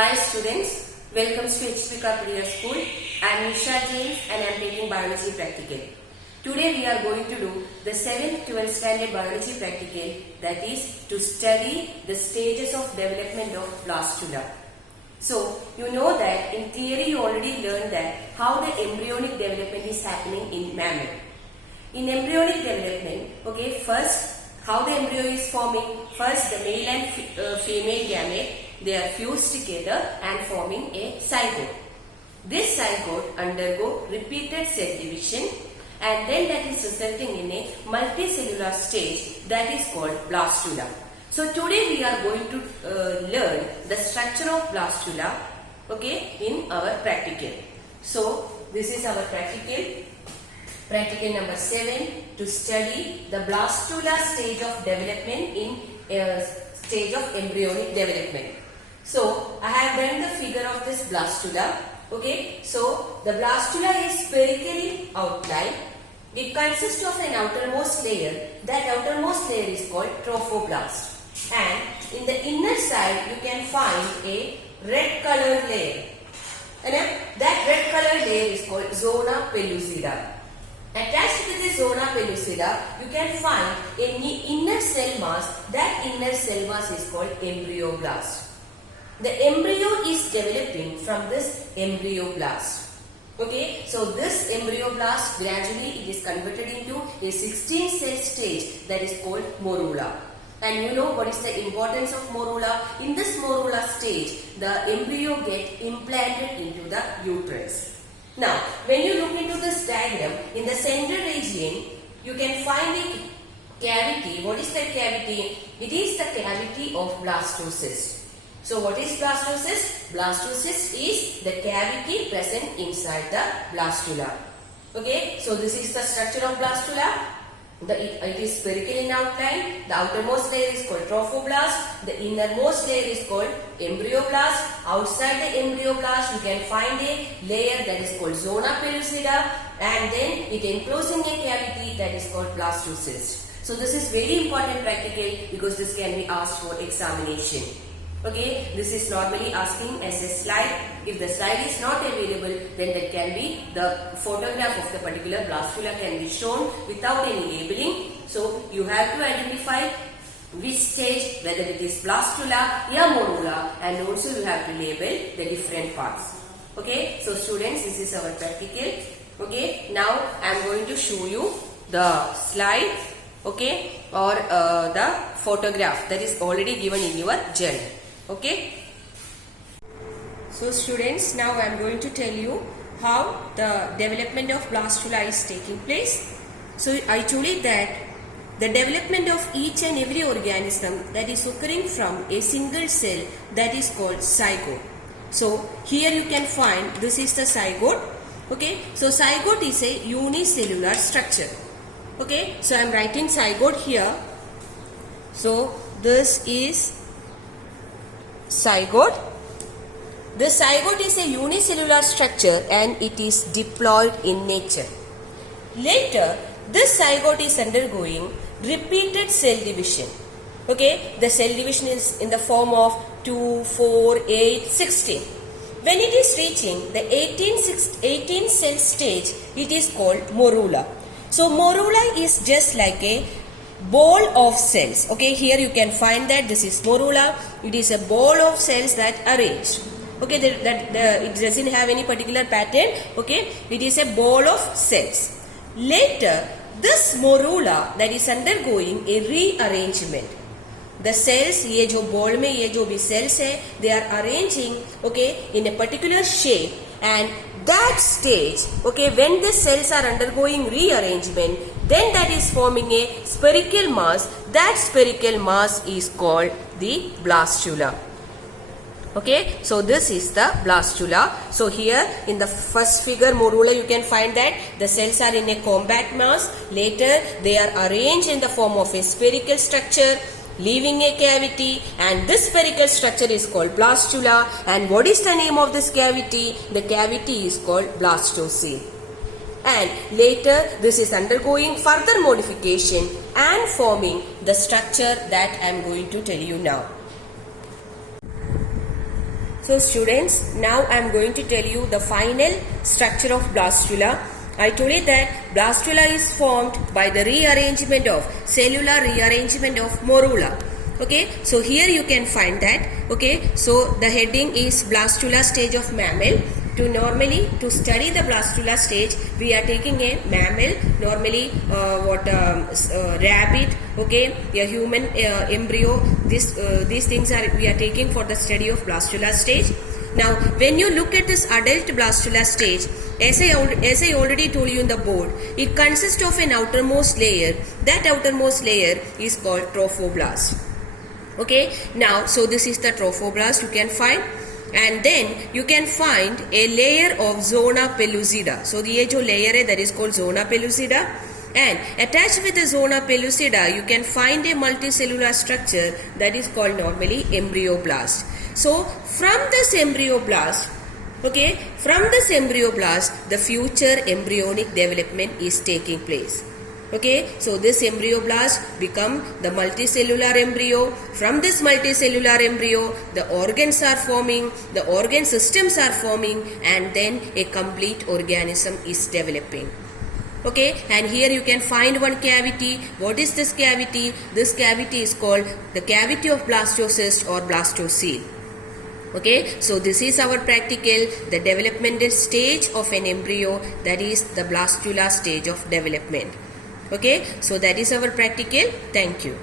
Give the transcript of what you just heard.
Hi students, welcome to HP Career School. I am Nisha James and I am taking Biology Practical. Today we are going to do the 7th 12th standard Biology Practical, that is to study the stages of development of blastula. So you know that in theory you already learned that how the embryonic development is happening in mammal. In embryonic development, first how the embryo is forming. First the male and female gamete, they are fused together and forming a zygote. This zygote undergo repeated cell division and then that is resulting in a multicellular stage that is called blastula. So today we are going to learn the structure of blastula in our practical. So this is our practical number 7, to study the blastula stage of development in stage of embryonic development. So I have done the figure of this blastula. So the blastula is spherically outlined. It consists of an outermost layer. That outermost layer is called trophoblast. And in the inner side you can find a red colored layer. And that red colored layer is called zona pellucida. Attached to the zona pellucida, you can find an inner cell mass. That inner cell mass is called embryoblast. The embryo is developing from this embryoblast. So this embryoblast gradually it is converted into a 16 cell stage that is called morula. And you know what is the importance of morula? In this morula stage, the embryo gets implanted into the uterus. Now, when you look into this diagram, in the central region, you can find a cavity. What is that cavity? It is the cavity of blastocyst. So, what is blastocyst? Blastocyst is the cavity present inside the blastula. So this is the structure of blastula. It is spherical in outline. The outermost layer is called trophoblast. The innermost layer is called embryoblast. Outside the embryoblast, you can find a layer that is called zona pellucida, and then it enclosing a cavity that is called blastocyst. So this is very important practical because this can be asked for examination. This is normally asking as a slide. If the slide is not available, then that can be the photograph of the particular blastula can be shown without any labeling. So you have to identify which stage, whether it is blastula or morula, and also you have to label the different parts. So students, this is our practical. Now I am going to show you the slide or the photograph that is already given in your journal. So students, now I am going to tell you how the development of blastula is taking place. So I told you that the development of each and every organism that is occurring from a single cell, that is called zygote. So here you can find this is the zygote. So zygote is a unicellular structure. So I am writing zygote here. So this is zygote. The zygote is a unicellular structure and it is diploid in nature. Later, this zygote is undergoing repeated cell division. The cell division is in the form of 2, 4, 8, 16. When it is reaching the 18 cell stage, it is called morula. So morula is just like a ball of cells. Here you can find that this is morula. It is a ball of cells that arranged. It doesn't have any particular pattern. It is a ball of cells. Later, this morula that is undergoing a rearrangement. The cells, ये जो ball में ये जो भी cells है, they are arranging in a particular shape, and that stage, when the cells are undergoing rearrangement, then that is forming a spherical mass. That spherical mass is called the blastula. So this is the blastula. So here in the first figure morula you can find that the cells are in a compact mass. Later they are arranged in the form of a spherical structure, leaving a cavity, and this spherical structure is called blastula. And what is the name of this cavity? The cavity is called blastocoele. And later this is undergoing further modification and forming the structure that I am going to tell you now. So students, now I am going to tell you the final structure of blastula. I told you that blastula is formed by the rearrangement of cellular rearrangement of morula. Okay, so here you can find that. Okay, so the heading is blastula stage of mammal. To study the blastula stage, we are taking a mammal, normally rabbit, okay, a human embryo. These things are we are taking for the study of blastula stage. Now, when you look at this adult blastula stage, as I already told you in the board, it consists of an outermost layer. That outermost layer is called trophoblast. Okay, now so this is the trophoblast you can find, and then you can find a layer of zona pellucida. So ये जो layer है, that is called zona pellucida, and attached with the zona pellucida you can find a multicellular structure that is called normally embryoblast. So from this embryoblast, okay, the future embryonic development is taking place. Okay, so this embryoblast become the multicellular embryo. From this multicellular embryo, the organs are forming, the organ systems are forming, and then a complete organism is developing. Okay, and here you can find one cavity. What is this cavity? This cavity is called the cavity of blastocyst or blastocele. Okay, so this is our practical, the developmental stage of an embryo, that is the blastula stage of development. Okay, so that is our practical. Thank you.